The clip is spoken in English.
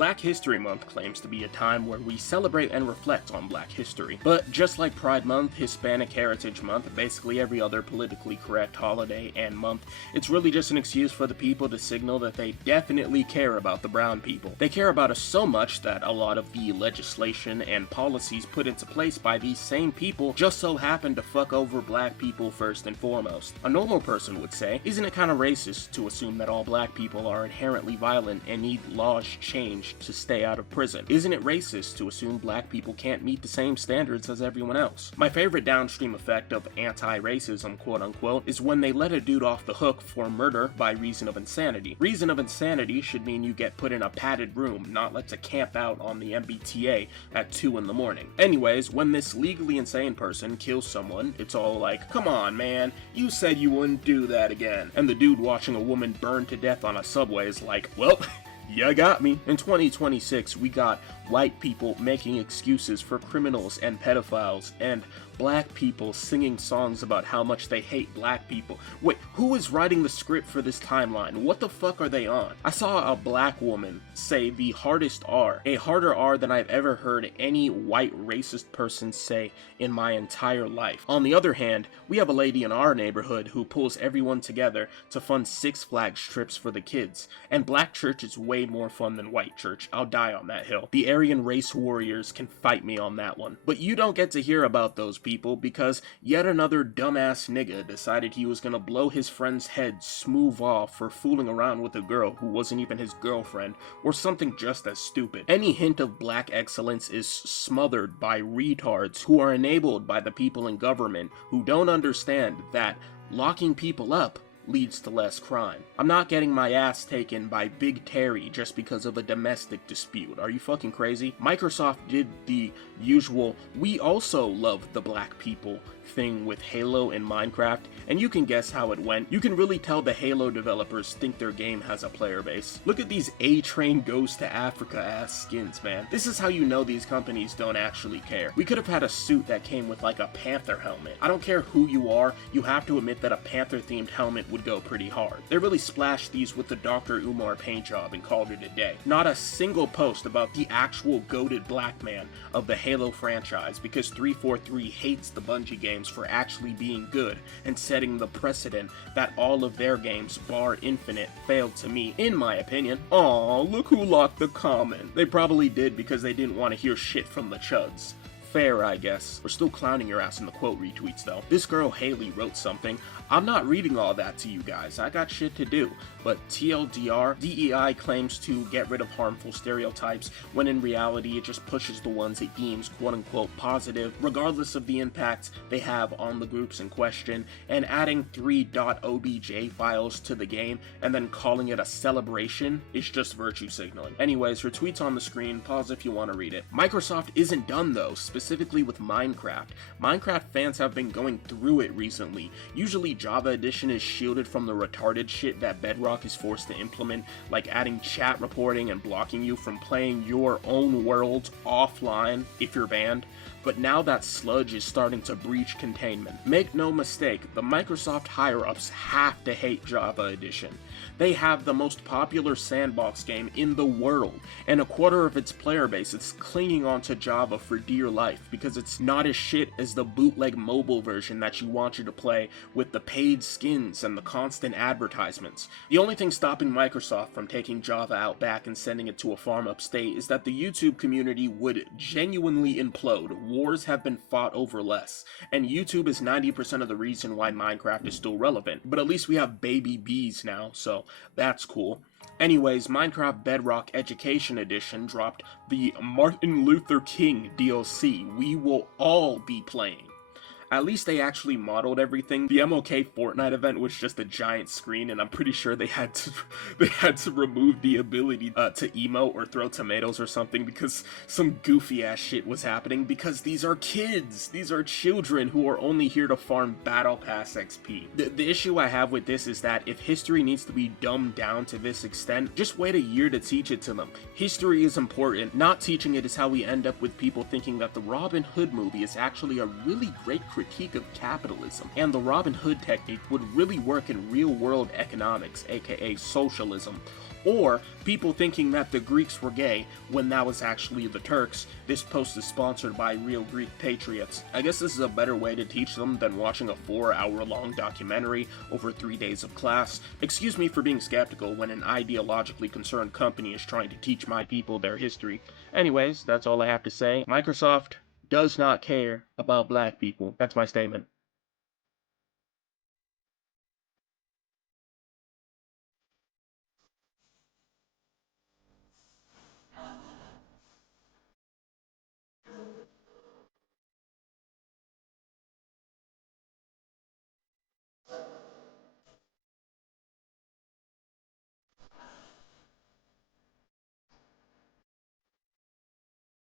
Black History Month claims to be a time where we celebrate and reflect on Black history. But just like Pride Month, Hispanic Heritage Month, basically every other politically correct holiday and month, it's really just an excuse for the people to signal that they definitely care about the brown people. They care about us so much that a lot of the legislation and policies put into place by these same people just so happen to fuck over black people first and foremost. A normal person would say, isn't it kind of racist to assume that all black people are inherently violent and need laws changed to stay out of prison? Isn't it racist to assume black people can't meet the same standards as everyone else? My favorite downstream effect of anti-racism, quote unquote, is when they let a dude off the hook for murder by reason of insanity. Reason of insanity should mean you get put in a padded room, not let to camp out on the MBTA at 2 in the morning. Anyways, when this legally insane person kills someone, it's all like, come on man, you said you wouldn't do that again. And the dude watching a woman burn to death on a subway is like, well, you got me. In 2026, we got white people making excuses for criminals and pedophiles, and black people singing songs about how much they hate black people. Wait, who is writing the script for this timeline? What the fuck are they on? I saw a black woman say the hardest R, a harder R than I've ever heard any white racist person say in my entire life. On the other hand, we have a lady in our neighborhood who pulls everyone together to fund Six Flags trips for the kids, and black church is way more fun than white church. I'll die on that hill. The Aryan race warriors can fight me on that one. But you don't get to hear about those people because yet another dumbass nigga decided he was gonna blow his friend's head smooth off for fooling around with a girl who wasn't even his girlfriend, or something just as stupid. Any hint of black excellence is smothered by retards who are enabled by the people in government who don't understand that locking people up leads to less crime. I'm not getting my ass taken by Big Terry just because of a domestic dispute. Are you fucking crazy? Microsoft did the usual, we also love the black people thing with Halo and Minecraft, and you can guess how it went. You can really tell the Halo developers think their game has a player base. Look at these A-Train Goes to Africa ass skins, man. This is how you know these companies don't actually care. We could have had a suit that came with like a Panther helmet. I don't care who you are, you have to admit that a Panther themed helmet would go pretty hard. They really splashed these with the Dr. Umar paint job and called it a day. Not a single post about the actual goated black man of the Halo franchise, because 343 hates the Bungie games for actually being good and setting the precedent that all of their games, bar Infinite, failed to meet, in my opinion. Aw, look who locked the comment. They probably did because they didn't want to hear shit from the chuds. Fair, I guess. We're still clowning your ass in the quote retweets though. This girl Haley wrote something. I'm not reading all that to you guys, I got shit to do. But TLDR, DEI claims to get rid of harmful stereotypes, when in reality it just pushes the ones it deems quote-unquote positive, regardless of the impact they have on the groups in question, and adding 3.obj files to the game and then calling it a celebration is just virtue signaling. Anyways, her tweet's on the screen, pause if you want to read it. Microsoft isn't done though, specifically with Minecraft. Minecraft fans have been going through it recently. Usually Java Edition is shielded from the retarded shit that Bedrock is forced to implement, like adding chat reporting and blocking you from playing your own world offline if you're banned. But now that sludge is starting to breach containment. Make no mistake, the Microsoft higher-ups have to hate Java Edition. They have the most popular sandbox game in the world, and a quarter of its player base is clinging onto Java for dear life because it's not as shit as the bootleg mobile version that you want you to play with the paid skins and the constant advertisements. The only thing stopping Microsoft from taking Java out back and sending it to a farm upstate is that the YouTube community would genuinely implode. Wars have been fought over less, and YouTube is 90% of the reason why Minecraft is still relevant, but at least we have baby bees now, so that's cool. Anyways, Minecraft Bedrock Education Edition dropped the Martin Luther King DLC we will all be playing. At least they actually modeled everything. The MOK Fortnite event was just a giant screen, and I'm pretty sure they had to remove the ability to emote or throw tomatoes or something because some goofy ass shit was happening, because these are kids. These are children who are only here to farm Battle Pass XP. The issue I have with this is that if history needs to be dumbed down to this extent, just wait a year to teach it to them. History is important. Not teaching it is how we end up with people thinking that the Robin Hood movie is actually a really great critique of capitalism, and the Robin Hood technique would really work in real-world economics, aka socialism. or people thinking that the Greeks were gay when that was actually the Turks. This post is sponsored by Real Greek Patriots. I guess this is a better way to teach them than watching a 4-hour-long documentary over 3 days of class. Excuse me for being skeptical when an ideologically concerned company is trying to teach my people their history. Anyways, that's all I have to say. Microsoft does not care about black people. That's my statement.